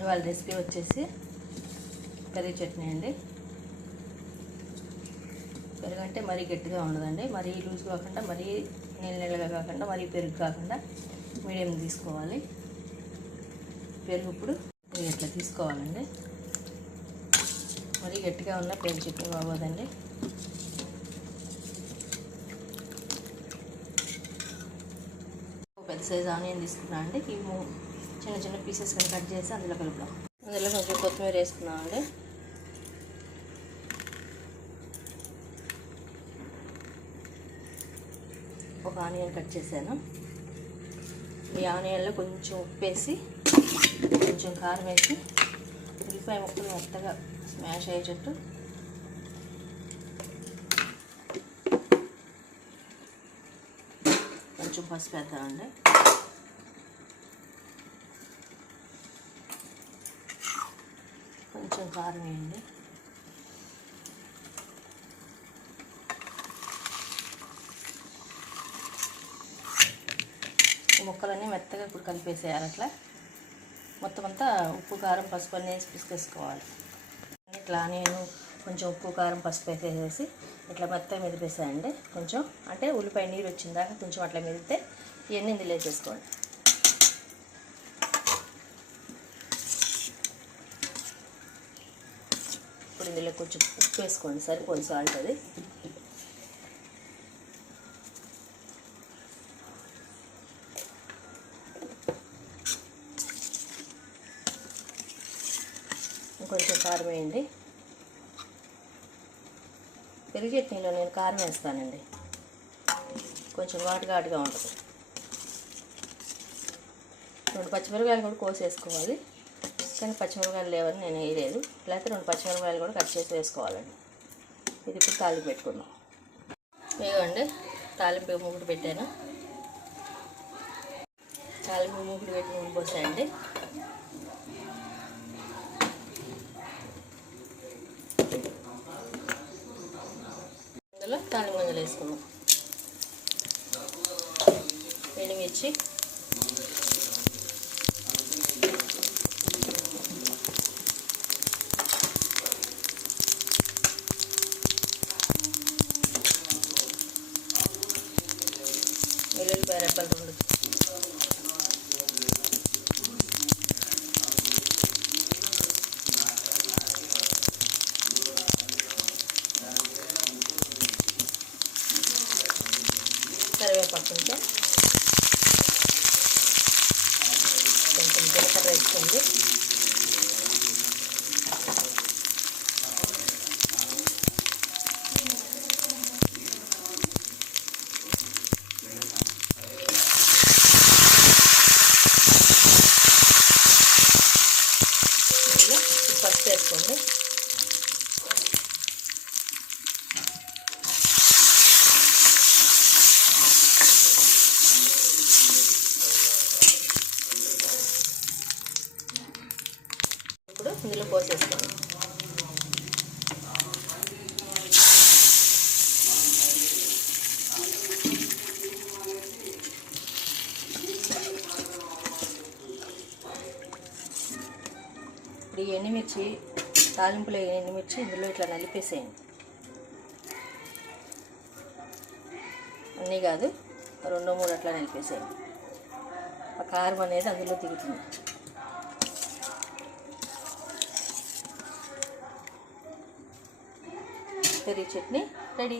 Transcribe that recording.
ఇవాళ రెసిపీ వచ్చేసి పెరుగు చట్నీ అండి. పెరుగు అంటే మరీ గట్టిగా ఉండదండి, మరీ లూజ్ కాకుండా, మరీ నీళ్ళగా కాకుండా, మరీ పెరుగు కాకుండా మీడియం తీసుకోవాలి. పెరుగు ఇప్పుడు ఇట్లా తీసుకోవాలండి. మరీ గట్టిగా ఉన్న పెరుగు చట్నీ బాగోదండి. పెద్ద సైజు ఆనియన్ తీసుకున్నాం అండి. ఇవి చిన్న చిన్న పీసెస్ కింద కట్ చేసి అందులో కలుపుదాం. అందులో కొంచెం కొత్తిమీర వేసుకున్నాం అండి. ఒక ఆనియన్ కట్ చేశాను. ఈ ఆనియన్లో కొంచెం ఉప్పు వేసి, కొంచెం కారం వేసి, ఉల్లిపాయ ముక్కలు మెత్తగా స్మాష్ అయ్యేటట్టు కొంచెం పసుపు వేద్దామండి. కొంచెం కారం వేయండి. ఈ ముక్కలన్నీ మెత్తగా ఇప్పుడు కలిపేసేయాలి. అట్లా మొత్తం అంతా ఉప్పు కారం పసుపు అన్నీ వేసి పిసికేసుకోవాలి. ఇట్లా నేను కొంచెం ఉప్పు కారం పసుపు వేసేసి ఇట్లా మెత్తగా మెదిపేసాయండి. కొంచెం అంటే ఉల్లిపాయ నీరు వచ్చిందాక కొంచెం అట్లా మెదిపితే ఇవన్నీ ఇందులో వేసేసుకోండి. ఇప్పుడు ఇందులో కొంచెం ఉప్పు వేసుకోండి, సరిపోదు సాల్ట్ అది. కొంచెం కారం వేయండి. పెరుగు చట్నీలో నేను కారం వేస్తానండి, కొంచెం ఘాటుగా ఉంటుంది. 2 పచ్చిమిరపకాయలు కూడా కోసేసుకోవాలి, కానీ పచ్చిమిరపకాయలు లేవని నేను వేయలేదు. లేకపోతే 2 పచ్చిమిరపకాయలు కూడా కట్ చేసి వేసుకోవాలండి. ఇది ఇప్పుడు తాలింపు పెట్టుకున్నాం. ఇవ్వండి, తాలింపు మూకుడు పెట్టాను. తాలింపు మూకుడు పెట్టి నూనె పోసాయండి. తాలింపు గింజలు వేసుకున్నాం. ఎండుమిర్చి, వెల్లుల్లిపాయ రెబ్బలు 2, కరివేపాకు, కొంచెం జీలకర్ర వేసుకోండి. పసుపు వేసుకోండి. ఇప్పుడు ఇందులో పోసేసుకోండి. ఇప్పుడు ఈ ఎండుమిర్చి, తాలింపులో ఎండుమిర్చి ఇందులో ఇట్లా నలిపేసేయండి. అన్నీ కాదు, 2-3 అట్లా నలిపేసేయండి. ఆ కారం అనేది అందులో దిగుతుంది. పెరుగు చట్నీ రెడీ.